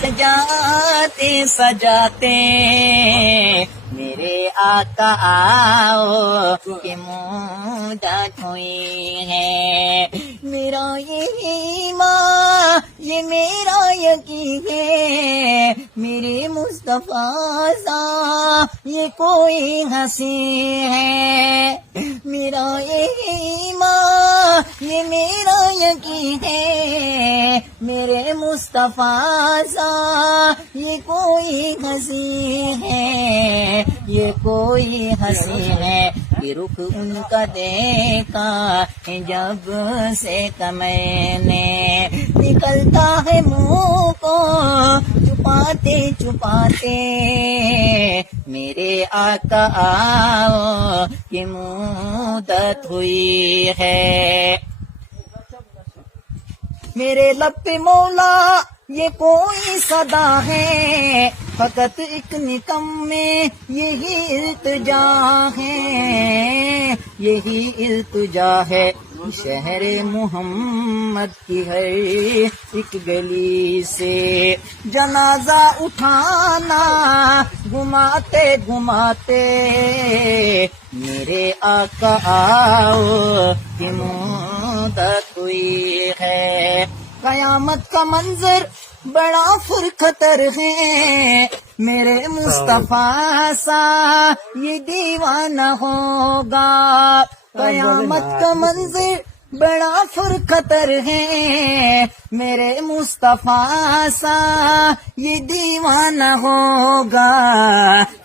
سجاتے سجاتے میرے آقا آؤ کہ مدت ہوئی ہے. میرا یہ ایمان یہ میرا یقین ہے میرے مصطفیٰ سا یہ کوئی ہنسی ہے. میرا یہ ایمان یہ میرا یقین ہے میرے مصطفیٰ سا یہ کوئی ہنسی ہے یہ کوئی ہنسی ہے. کہ رخ ان کا دیکھا ہے جب سے میں نے نکلتا ہے منہ کو چھپاتے چھپاتے میرے آقا آؤ کہ مدت ہوئی ہے. میرے لب پہ مولا یہ کوئی صدا ہے فقط ایک نکمے یہی التجا ہے یہی التجا ہے. شہر محمد کی ہے ایک گلی سے جنازہ اٹھانا گھماتے گھماتے میرے آقا آؤ کہ مدت ہوئی ہے. قیامت کا منظر بڑا فرخطر ہے میرے مصطفیٰ سا یہ دیوانہ ہوگا. قیامت کا منظر بڑا فرخطر ہے میرے مصطفیٰ سا یہ دیوانہ ہوگا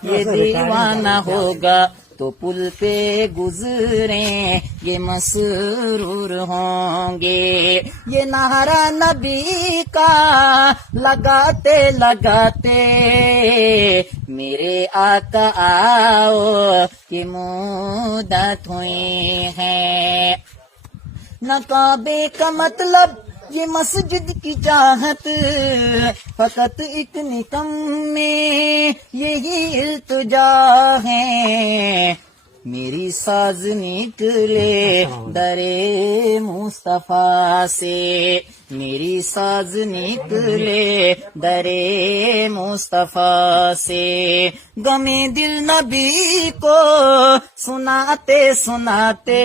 یہ دیوانہ ہوگا. تو پل پہ گزریں یہ مسرور ہوں گے یہ نعرہ نبی کا لگاتے لگاتے میرے آقا آؤ کہ مدت ہوئی ہے. نہ کعبے کا مطلب یہ مسجد کی چاہت فقط ایک نکمے یہی التجا ہے. میری ساز نکلے درے مصطفیٰ سے میری ساز نکلے درے مصطفیٰ سے غمِ دل نبی کو سناتے سناتے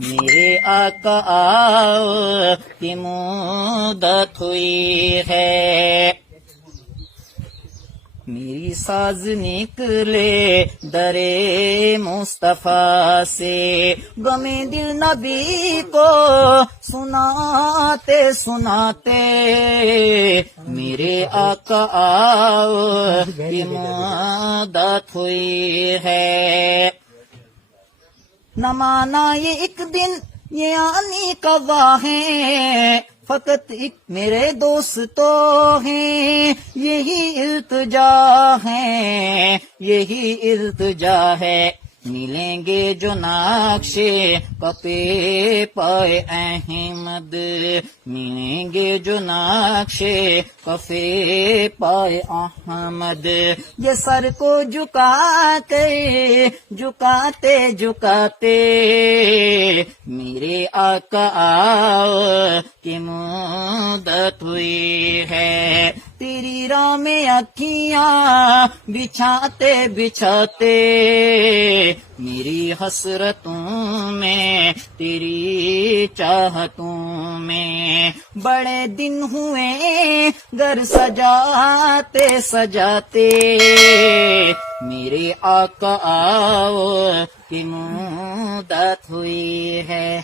میرے آقا آؤ کہ مدت ہوئی ہے. میری ساز نکلے درے مصطفیٰ سے غمِ دل نبی کو سناتے سناتے میرے آقا آؤ کہ مدت ہوئی ہے. نہ مانا یہ ایک دن یہ آنے کا ہے فقط ایک میرے دوستو ہیں یہی التجا ہے یہی التجا ہے. ملیں گے جو نقشے کپے پائے احمد ملیں گے جو نقشے کفے پائے احمد. یہ سر کو جھکا کے جھکاتے جھکاتے میرے آقا آؤ کہ مدت ہوئی ہے. تیری راہ میں اکھیاں بچھاتے بچھاتے میری حسرتوں میں تیری چاہتوں میں بڑے دن ہوئے گھر سجاتے سجاتے میرے آقا آؤ کہ مدت ہوئی ہے.